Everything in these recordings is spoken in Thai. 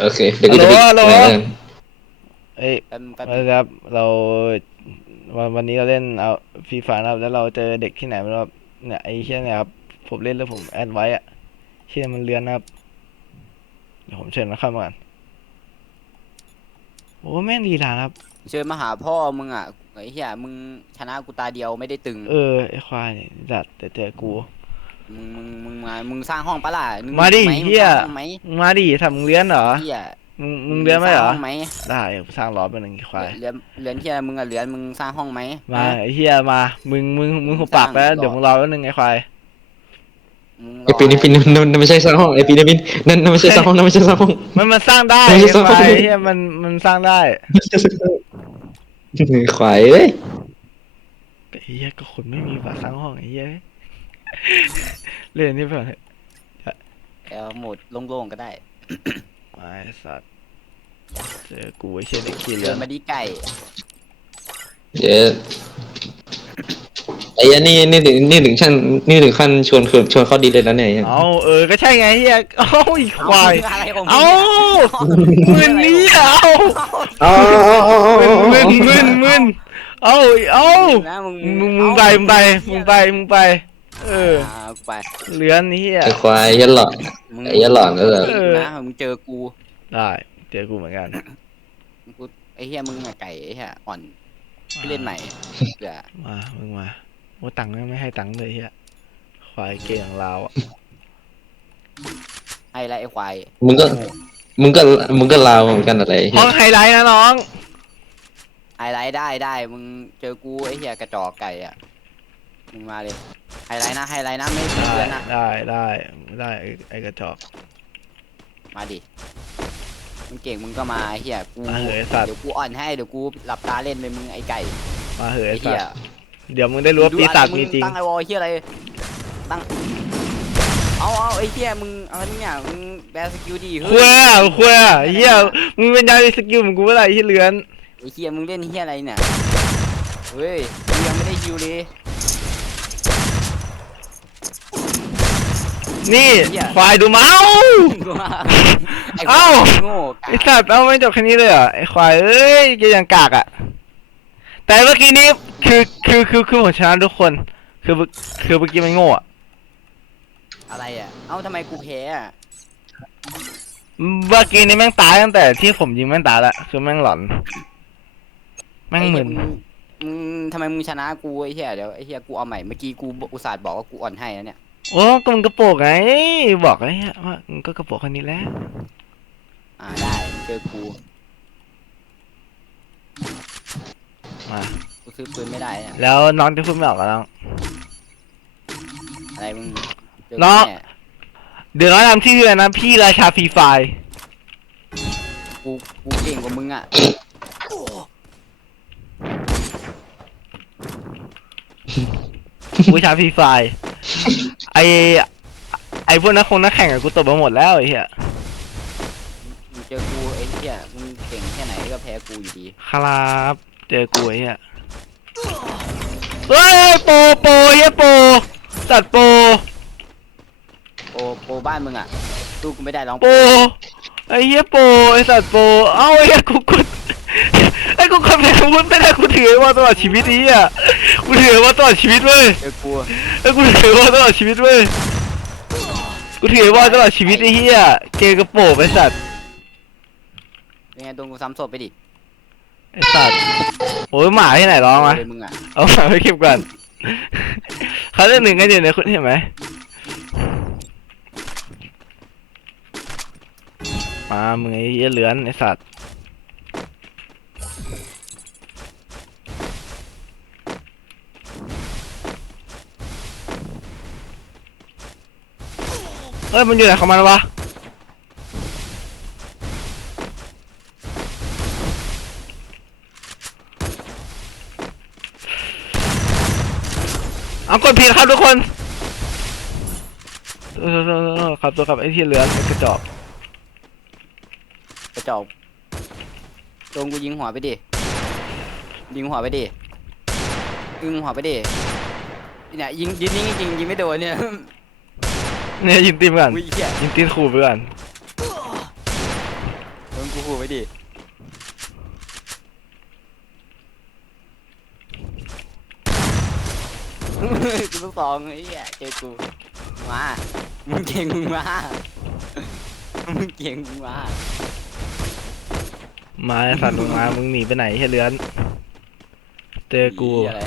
โอเค เดี๋ยวกูจะไปฮัลโหลฮัลโหลไหนกันเอ้ยแป๊บแป๊บมาเลยครับเราวันวันนี้เราเล่นเอาฟรีฟานะครับแล้วเราเจอเด็กที่ไหนไม่รู้ครับเนี่ยไอ้เชี่ยเนี่ยครับผมเล่นแล้วผมแอดไว้อะเชี่ยมันเลือนนะครับเดี๋ยวผมเชิญมาเข้ามาก่อนโอ้แม่งลีลาครับ เชิญมาหาพ่อมึงอะไอ้เหี้ยมึงชนะกูตาเดียวไม่ได้ตึง เออไอ้ควายเนี่ยจัดแต่เจอกู มึงมึงมึงมามึงสร้างห้องปะล่ะมึงมาดิไหเหี้ย มึงสร้างห้องไหมมึงมาดิทำมึงเลี้ยนเหรอเหี้ยมึงมึงเลี้ยนไหมเหรอ สางห้องไหมได้เดี๋ยวสร้างล้อเป็นหนึ่งควาย เหรียญเหรียญเหี้ยมึงอะเหรียญมึงสร้างห้องไหมมาฮะ ไอ้เฮียมา มึงมึงมึงหุบปากแล้ว สร้าง เดี๋ยวมึงรอแป๊บนึงไอ้ควาย มึงรไอปีนี้ปีนี้นั่นนั่นไม่ใช่สร้างห้องไอปีนี้ปีนั่นนั่นไม่ใช่สร้างห้องนั่นไม่ใช่สร้างห้อง มันมันสร้างได้ไม่ไอ้ใช่ควายสร้างไอ้เฮียมันมันสร้างได้ควายเอ้ยไอ้เฮียก็คนไม่มีฝาสร้างห้องไอ้เฮีย เล่นนี่เปล่าเอาโหมดโล่งๆก็ได้มาไอ้สัตว์เจอกูไอ้เชี่ยเด็กขี้เหลืเดิอนมาดีไก่เดี๋ยวไอ้ยันนี่นี่ถึงนี่ถึงขั้นนี่ถึงขั้นชวนชวนชวนเข้าดีเลยนะเนี่ยเอาเออก็ใช่ไงเฮียเอ้าอีควายเออะไรของมึงเอ้าเนี่ยมึนนี่เอ้าอ๋ออ๋ออ๋ออ๋อมึนมึนมึนเอ้าเอ้านะมึงมึงมึงไปมึงไปมึงไปมึงไป เออ อ่าไปเหลือนนี่เฮียไอ้ควายยันหลอนมึงไอ้ยันหลอนก็เลยเออนะมึงเจอกูได้เจอกูเหมือนกันกูไอ้เหี้ยมึงอะไก่ไอ้เหี้ยอ่อนที่เล่นใหม่เดี๋ยวมามึงมาโอ้ตังค์ไม่ให้ตังค์เลยเฮียควายเก่งเราอะให้ละไอ้ควายมึงก็ มึงก็ มึงก็ลาวเหมือนกันอะไรห้องไฮไลท์นะน้องไฮไลท์ได้ได้มึงเจอกูไอ้เหี้ยกระจอกไก่อะ มึงมาเลยไฮไลท์นะไฮไลท์นะไม่ไม่ได้เพื่อนนะได้ได้ได้ไอ้ไอ้กระจอกมาดิมึงเก่งมึงก็มาไอ้เหี้ยกูมาเหยสัตว์เดี๋ยวกูอ่อนให้เดี๋ยวกูหลับตาเล่นเลยมึงไอ้ไก่มาเหยไอ้สัเหี้ตยว์เดี๋ยวมึงได้รู้ว่าปีศาจดูอะไรมีจริงตั้งไอวอลเหี้ยอะไรตั้งเอาเอาไอ้เหี้ยมึงเอาอันนี้เนี่ยมึงแบสกิลดีคุยอะคุยอะเฮียมึงเป็นยาสกิลเหมือนกูเมื่อไหร่ที่เลือนไอ้เหี้ยมึงเล่นเหี้ยอะไรเนี่ย เฮ้ยกูยังไม่ได้ฮิวเลย นี่เหี้ยควายดูเมาไอ้เอ้า โง่ไอ้สัตว์เอาไม่จบแค่นี้เลยเหรอไอ้ควายเอ้ยแกยังกากอะ แต่เมื่อกี้นี้คือคือคือคือผมชนะทุกคน คือคือเมื่อกี้มันโง่อะอะไรอะ เอ้าทำไมกูแพ้อะเมื่อกี้นี้แม่งตายตั้งแต่ที่ผมยิงแม่งตายละคือแม่งหลอน แม่งมึนไอ้เหี้ยมึงมึงทำไมมึงชนะกูไอ้เหี้ยเดี๋ยวไอ้เหี้ยกูเอาใหม่เมื่อกี้กูอุตส่าห์บอกว่ากูอ่อนให้นะเนี่ย โอ้ก็มันกระโปรงไง บอกไอ้เหี้ยว่ามันก็กระโปรงคนนี้แหล้ว อ่าได้เจอกูมา กูซื้อปืนไม่ได้เนี่ยแล้วน้องจะพูดไม่ออกกับน้องอะไรมึงเจอน้องกูเนี่ยเดี๋ยวน้องทำชื่ออะไรนะพี่ราชาฟรีไฟร์กูกูเก่งกว่ามึงอะผู้ชาฟรีไฟร์ ไอไอพวกนักคงนักแข่งกับกูตบมาหมดแล้วไอ้เหี้ยมึงเจอกูไอ้เหี้ยมึงเก่งแค่ไหนก็แพ้กูอยู่ดีครับเจอกูไอ้เหี้ยเฮ้ยโปรโปรเฮียโปรสัตว์โปรโปโปบ้านมึงอะสู้กูไม่ได้ร้องโปรไอ้เหี้ยโปรไอ้สัตว์โปรเอ้าไอ้เหี้ยกูกดไอ้กูกดแพ้วุ้นไม่ได้กูถือไอ้ว่าตลอดชีวิตนี้อะ กูถือไอ้ว่าตลอดชีวิตเว้ยเจอกูไอ้กูถือไอ้ว่าตลอดชีวิตเว้ยกูถือไอ้ว่าตลอดชีวิตไอ้เหี้ยเจอกระโปรงไอ้สัตว์เป็นไงโดนกูซ้ำศพไปดิไอ้สัตว์โอ้ยหมาที่ไหนร้องวะเลยมึงอะเอาหมาไปเก็บก่อนเขาเล่นหนึ่งกันอยู่ในคุณเห็นไหมมามึงไอ้เหี้ยเหลือนไอ้สัตว์ เฮ้ยมันอยู่ไหนของมันวะเอากดผิดครับทุกคนครับตัวครับไอ้ที่เหลือนไอ้กระจอกกระจอกโดนกูยิงหัวไปดิ ยิงหัวไปดิ ยิงหัวไปดิ เนี่ยยิงยิงยิงจริงยิงไม่โดนเนี่ย เนี่ยยิงตีมก่อนอุ้ยเหี้ยยิงตีนขู่ไปก่อนกูไปดิกูลูกสองไอ้เหี้ยเจอกูมามึงเก่งมึงมามึงเก่งมึงมามาไอ้สัตว์ลงมามึงหนีไปไหนเฮียเลือน เจอกู เหี้ยอะไร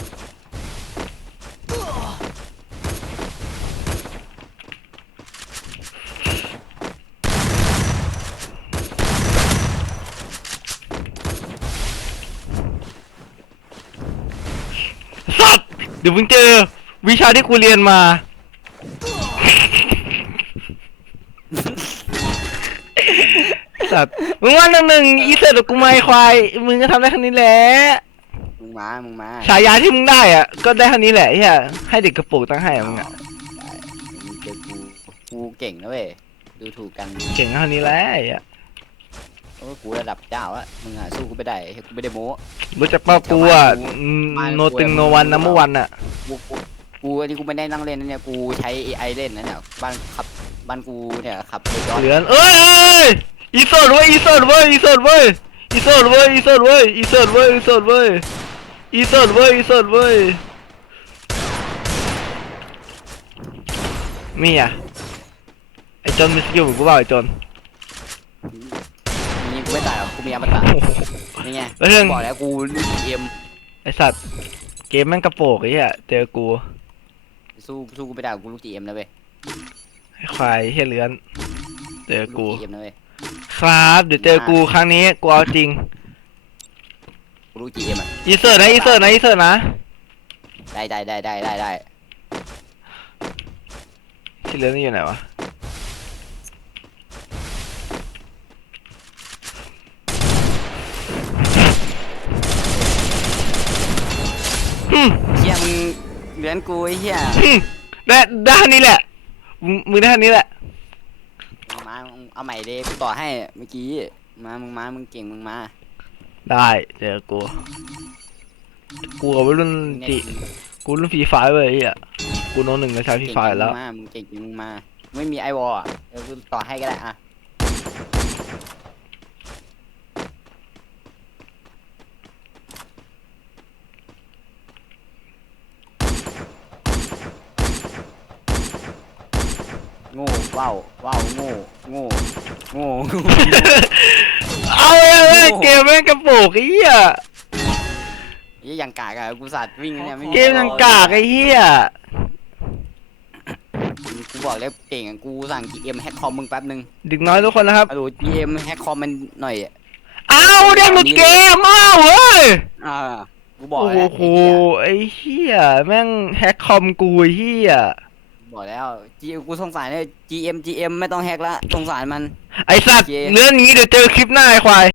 ดี๋ยวมึงเจอวิชาที่กูเรียนมา สัตว์มึงว่าหนึ่งหนึ่งอีเสร็จกับกูไม่ควาย มึงก็ทำได้แค่นี้แหละ มึงมา มึงมาฉายาที่มึงได้อะ ก็ได้เท่านี้แหละไอ้เฮียให้เด็กกระปุกตั้งให้อะมึงอะมึงเจอกูกูเก่งนะเว้ย ดูถูกกัน เก่งเท่านี้แหละไอ้เหี้ย โอ้ยกูระดับเจ้าอะมึงอะสู้กูไม่ได้กูไม่ได้โม้ รู้จักเป้ากูอะมาโนตึงโนวันนัมเบอร์วันอะกูกูกูอันนี้กูไม่ได้นั่งเล่นนะเนี่ยกูใช้ AI เล่นนะเนี่ยบ้านขับบ้านกูเนี่ยขับรถย้อนเหลือนเอ้ยเอ้ยอีสดเว้ยอีสดเว้ยอีสดเว้ยอีสดเว้ยอีสดเว้ยอีสดเว้ยอีสดเว้ยอีสดเว้ยอีสดเว้ยมีอะไอ้จนมีสกิลเหมือนกูเปล่าไอ้จนนี่ กูไม่ตายหรอกกูมีอมตะนี่ไงแล้วเรื่อง บอกแล้วกูลูกเอ็มไอ้สัตว์เกมแม่งกระโปกไอ้เหี้ยเจอกูสู้สู้กูไม่ได้กูลูกจีเอ็มนะเว้ยไอ้ควายเฮียเลือน เจอกู ลูจีเอ็มนะเว้ยครับเดี๋ยวเจอกูครั้งนี้กูเอาจริงกูลูกจีเอ็มอะอีเซอร์นะอีเซอร์นะอีเซอร์นะได้ได้ได้ได้ได้ได้ที่เหลือนี่อยู่ไหนวะอืม เชี่ยมึง เหลือนกูไอ้เหี้ยอืมได้ได้เท่านี้แหละมึงมึงได้เท่านี้แหละมึงมามึงเอาใหม่เลยกูต่อให้เมื่อกี้มามึงมามึงเก่งมึงมาได้เจอกูกูกับวัยรุ่นมึงจีเนี่ยกูรุ่นฟรีไฟร์เว้ยไอ้เหี้ยกูโน้ตหนึ่งในชายฟรีไฟร์แล้วมึงมามึงเก่งจริงมึงมา ไม่มีไอวอลอะเดี๋ยวกูต่อให้ก็ได้อะโง่ ว้าวว้าวโง่โง่โง่เอาเลยเว้ยเกมแม่งกระโปกไอ้เหี้ยยี่ยังกากอะกูสัตว์วิ่งเนี่ยไม่เกมยังกากไอ้เหี้ยกูบอกแล้วเก่งอะกูสั่ง GM แฮกคอมมึงแป๊บนึงเด็กน้อยทุกคนนะครับฮัลโหล GM แฮกคอมมันหน่อยอะเอาเด็กหลุดเกมอ้าวเว้ยอ่ากูบอกโอ้แล้วโหไอ้เหี้ยแม่งแฮกคอมกูไอ้เหี้ย บอกแล้ว GM กูสงสารเลย GM GM ไม่ต้องแฮกละสงสารมัน ไอสัตว์โอเคเรื่องนี้เดี๋ยวเจอคลิปหน้าไอ้ควาย